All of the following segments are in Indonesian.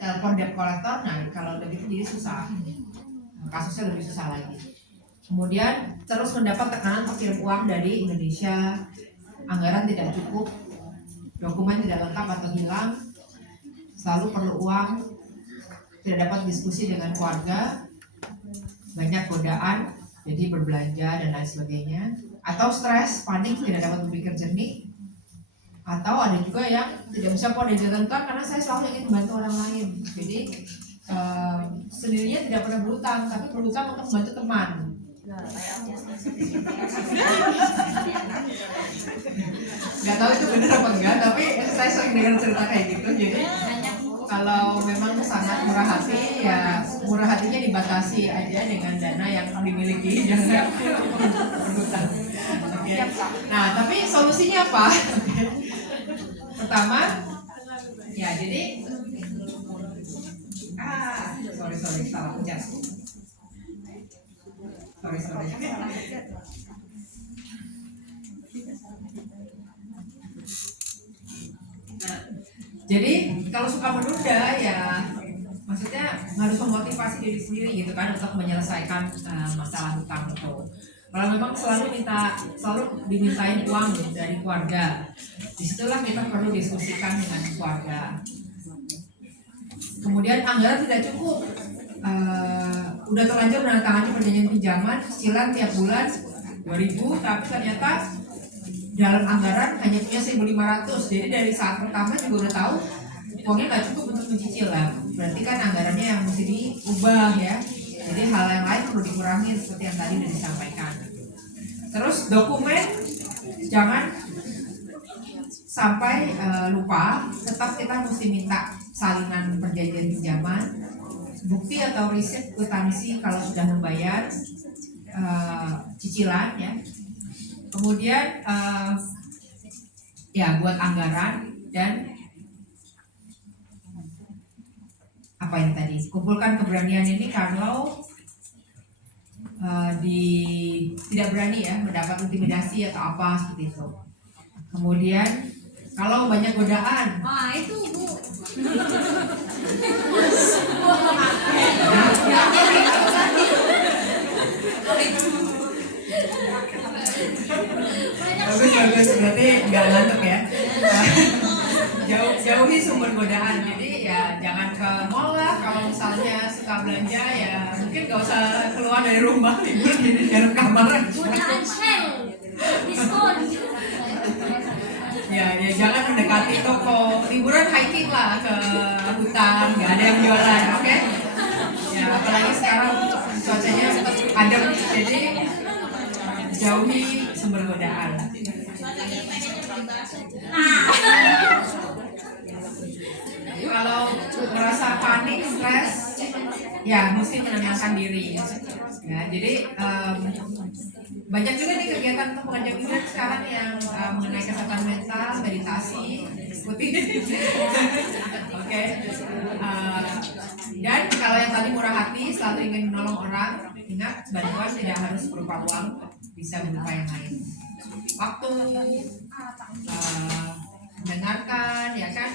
telepon debt collector. Nah kalau udah gitu jadi susah, kasusnya lebih susah lagi. Kemudian terus mendapat tekanan pengirim uang dari Indonesia, anggaran tidak cukup, dokumen tidak lengkap atau hilang, selalu perlu uang, tidak dapat diskusi dengan keluarga, banyak godaan, jadi berbelanja dan lain sebagainya, atau stres, panik, tidak dapat berpikir jernih, atau ada juga yang tidak bisa puas dan jantan karena saya selalu ingin membantu orang lain. Jadi sendirinya tidak pernah berhutang, tapi berhutang untuk membantu teman. Nggak tahu itu benar apa enggak, tapi saya sering dengar cerita kayak gitu. Jadi kalau memang sangat murah hati, ya murah hatinya dibatasi aja dengan dana yang dimiliki, jangan berhutang. Okay. Nah, tapi solusinya apa? Pertama, ya jadi sorry salah pencet. Sorry. Nah, jadi kalau suka menunda ya maksudnya harus memotivasi diri sendiri gitu kan untuk menyelesaikan masalah hutang itu. Kalau memang selalu dimintain uang dari keluarga, disitulah kita perlu diskusikan dengan keluarga. Kemudian anggaran tidak cukup, udah terlanjur menandatangani perjanjian pinjaman cicilan tiap bulan 2.000, tapi ternyata dalam anggaran hanya punya 1.500. Jadi dari saat pertama juga udah tahu uangnya nggak cukup untuk mencicil lah. Berarti kan anggarannya yang mesti diubah ya. Jadi hal yang lain perlu dikurangi seperti yang tadi sudah disampaikan. Terus dokumen jangan sampai lupa, tetap kita mesti minta salinan perjanjian pinjaman, bukti atau riset kwitansi kalau sudah membayar cicilan ya. Kemudian ya buat anggaran dan apa yang tadi kumpulkan keberanian ini kalau tidak berani ya mendapat intimidasi atau apa seperti itu. Kemudian kalau banyak godaan, itu Bu. Bagus berarti nggak ngantuk ya. Jauhi sumber godaan. Jadi ya jangan ke mall lah. Kalau misalnya suka belanja ya mungkin nggak usah keluar dari rumah, tidur di dalam kamar. Godaan sale, diskon. Ya jangan mendekati toko. Liburan hiking lah ke hutan, nggak ada yang jualan, oke? Ya apalagi sekarang cuacanya adem, jadi jauhi sumber godaan. Kalau merasa panik, stres, ya mesti menenangkan diri. Ya, jadi banyak juga nih kegiatan untuk mengajak pikiran sekarang yang mengenai kesehatan mental, meditasi, ikuti. Oke. Dan kalau yang tadi murah hati, selalu ingin menolong orang, ingat bantuan tidak harus berupa uang, bisa berupa yang lain. Waktu, mendengarkan, ya kan?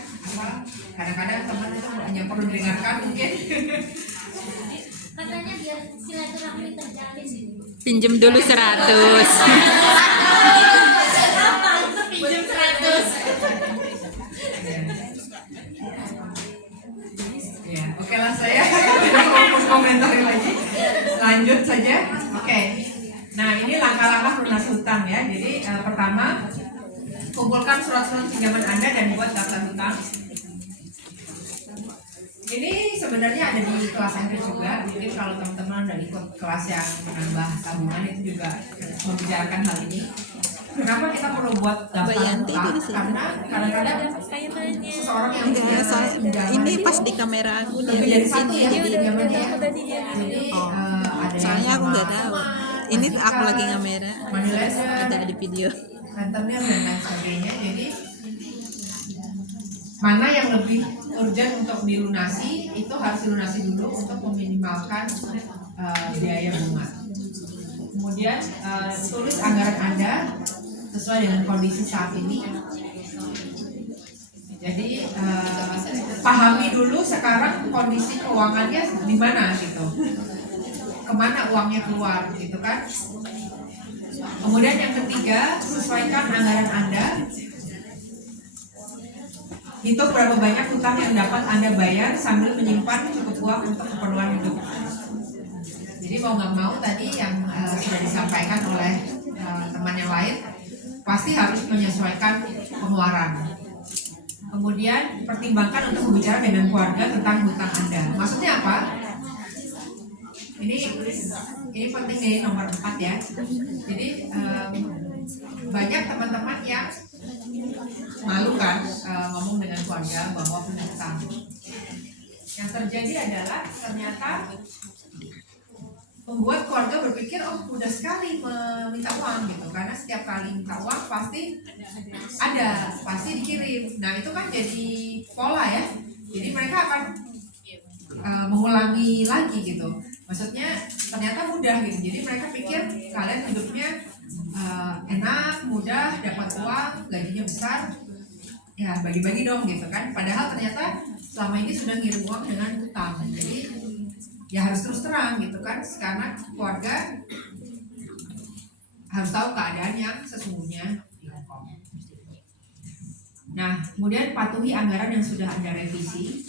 Kadang-kadang teman itu hanya perlu didengarkan mungkin. Katanya biar silaturahmi terjalin. Pinjem dulu 100. Apa itu pinjem 100? Ya, oke lah saya tidak mau komentari lagi. Lanjut saja. Oke. Nah, ini langkah-langkah lunasi hutang ya. Jadi pertama, kumpulkan surat-surat pinjaman Anda dan buat daftar hutang. Ini sebenarnya ada di kelas Anda juga. Mungkin kalau teman-teman udah ikut kelas yang menambah tabungan itu juga membicarakan hal ini. Kenapa kita perlu buat daftar hutang? Karena kadang-kadang seseorang yang Ini pas di kamera aku dia jadi satu ya pinjamannya. Jadi ada soalnya aku nggak tahu. Ini aku lagi kamera. Ada Ada di video. rentenir dan lain sebagainya. Jadi mana yang lebih urgent untuk dilunasi itu harus dilunasi dulu untuk meminimalkan biaya bunga. Kemudian tulis anggaran Anda sesuai dengan kondisi saat ini. Jadi pahami dulu sekarang kondisi keuangannya di mana gitu, kemana uangnya keluar gitu kan. Kemudian yang ketiga, sesuaikan anggaran Anda. Hitung berapa banyak hutang yang dapat Anda bayar sambil menyimpan cukup uang untuk keperluan hidup. Jadi mau nggak mau tadi yang sudah disampaikan oleh teman yang lain, pasti harus menyesuaikan pengeluaran. Kemudian pertimbangkan untuk berbicara dengan keluarga tentang hutang Anda. Maksudnya apa? Ini penting nih, nomor 4 ya. Jadi banyak teman-teman yang malu kan ngomong dengan keluarga bahwa punya hutang. Yang terjadi adalah ternyata membuat keluarga berpikir, oh mudah sekali meminta uang gitu, karena setiap kali minta uang pasti dikirim. Nah itu kan jadi pola ya, jadi mereka akan mengulangi lagi gitu. Maksudnya ternyata mudah gitu, jadi mereka pikir kalian hidupnya enak, mudah, dapat uang, gajinya besar, ya bagi-bagi dong gitu kan. Padahal ternyata selama ini sudah ngirim uang dengan hutang. Jadi ya harus terus terang gitu kan, karena keluarga harus tahu keadaan yang sesungguhnya di Hongkong. Nah, kemudian patuhi anggaran yang sudah Anda revisi.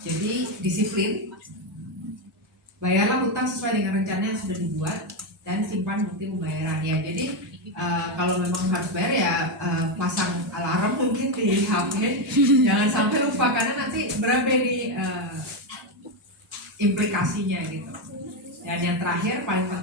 Jadi disiplin, bayarlah hutang sesuai dengan rencana yang sudah dibuat, dan simpan bukti pembayaran ya. Jadi kalau memang harus bayar ya pasang alarm mungkin di HP, jangan sampai lupa, karena nanti berabe di implikasinya gitu. Dan yang terakhir paling penting,